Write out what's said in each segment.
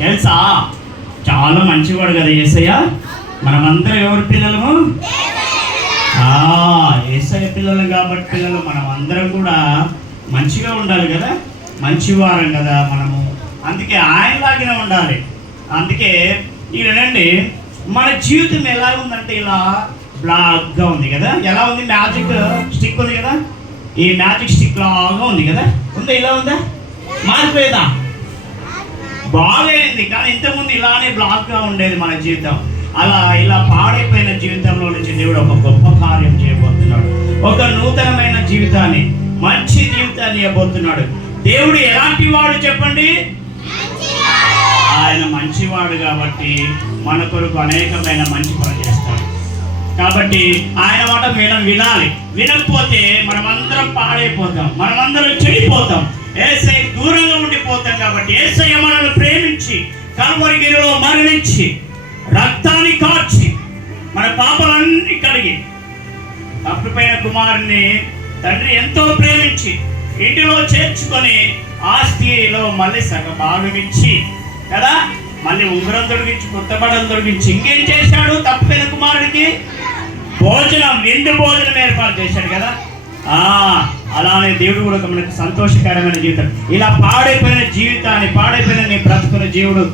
తెలుసా? చాలా మంచివాడు కదా యేసయ్య. మనమందరం ఎవరి పిల్లలము? యేసయ్య పిల్లలు కాబట్టి పిల్లలు మనం అందరం కూడా మంచిగా ఉండాలి కదా, మంచివారం కదా మనము. అందుకే ఆయనలాగానే ఉండాలి. అందుకే ఈయనండి మన జీవితం ఎలా ఉందంటే ఇలా బ్లాక్గా ఉంది కదా. ఎలా ఉంది? మ్యాజిక్ స్టిక్ ఉంది కదా, ఈ మ్యాజిక్ స్టిక్ లాగా ఉంది కదా. ఉందా? ఇలా ఉందా? మారిపోయేదా? బాగైంది. కానీ ఇంతకుముందు ఇలానే బ్లాక్గా ఉండేది మన జీవితం. అలా ఇలా పాడైపోయిన జీవితంలో నుంచి దేవుడు ఒక గొప్ప కార్యం చేయబోతున్నాడు. ఒక నూతనమైన జీవితాన్ని, మంచి జీవితాన్ని ఇవ్వబోతున్నాడు. దేవుడు ఎలాంటి వాడు చెప్పండి? ఆయన మంచివాడు కాబట్టి మన కొరకు అనేకమైన మంచి పనులు చేస్తాడు. కాబట్టి ఆయన మాట వినాలి. వినకపోతే మనమందరం పాడైపోతాం, మనమందరం చెడిపోతాం, యేసయ్య దూరంగా ఉండిపోతాం. కాబట్టి యేసయ్య మనల్ని ప్రేమించి కల్వరి గిరిలో మరణించి రక్తాన్ని కార్చి మన పాపలన్నీ కడిగి తప్పిపోయిన కుమారుని తండ్రి ఎంతో ప్రేమించి ఇంటిలో చేర్చుకొని ఆస్తిలో మళ్ళీ సగభాగం ఇచ్చి కదా, మళ్ళీ ఉంగరం తొడిగించి కొత్త బట్టలు తొడిగించి ఇంకేం చేశాడు? తప్పిపోయిన కుమారుడికి భోజనం, విందు భోజనం ఏర్పాటు చేశాడు కదా. అలానే దేవుడు కూడా మనకు సంతోషకరమైన జీవితం, ఇలా పాడైపోయిన జీవితాన్ని, పాడైపోయిన నీ బ్రతుకున్న జీవుడు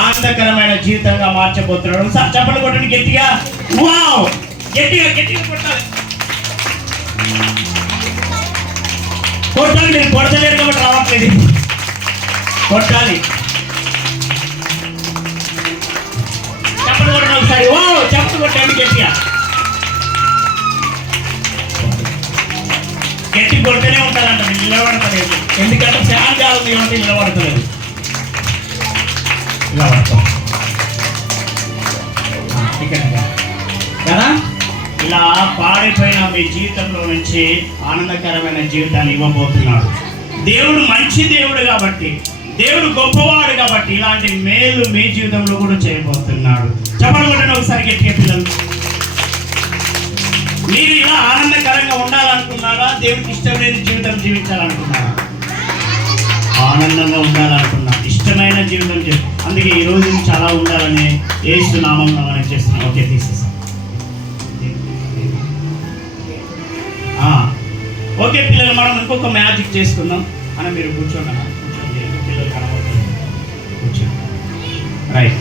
ఆనందకరమైన జీవితంగా మార్చబోతున్నాడు. ఒకసారి చప్పట్లు కొట్టండి గట్టిగా. వావ్, గట్టిగా గట్టిగా కొట్టాలి. కొట్టాలి. మీరు కొడతలేరు కాబట్టి రావట్లేదు, కొట్టాలి. చప్పట్లు కొట్టండి ఒకసారి. వావ్, చప్పట్లు కొట్టండి గట్టిగా. గట్టి కొడుతూనే ఉంటారంట, నిలబడతలేదు. ఎందుకంటే ఫ్యాన్ కావాలి ఏమంటే నిలబడతలేదు. ఇలా పడతాం కదా. ఇలా పాడైపోయిన మీ జీవితంలో నుంచి ఆనందకరమైన జీవితాన్ని ఇవ్వబోతున్నాడు. దేవుడు మంచి దేవుడు కాబట్టి, దేవుడు గొప్పవాడు కాబట్టి ఇలాంటి మేలు మీ జీవితంలో కూడా చేయబోతున్నాడు. చెప్పండి కొట్టండి ఒకసారి గట్టిగా పిల్లలు. మీరు ఇలా ఆనందకరంగా ఉండాలనుకున్నారా? దేవుడికి ఇష్టమైన జీవితం జీవించాలనుకున్నారా? ఆనందంగా ఉండాలనుకున్నా, ఇష్టమైన జీవితం చేయాలి. అందుకే ఈ రోజు చాలా ఉండాలని యేసు నామంలో మనం చేస్తున్నాం. ఓకే, తీసేస్తాం. ఓకే పిల్లలు, మనం ఇంకొక మ్యాజిక్ చేసుకుందాం. అని మీరు కూర్చోండి, పిల్లలు కనబడుతుంది. కూర్చోండి. రైట్.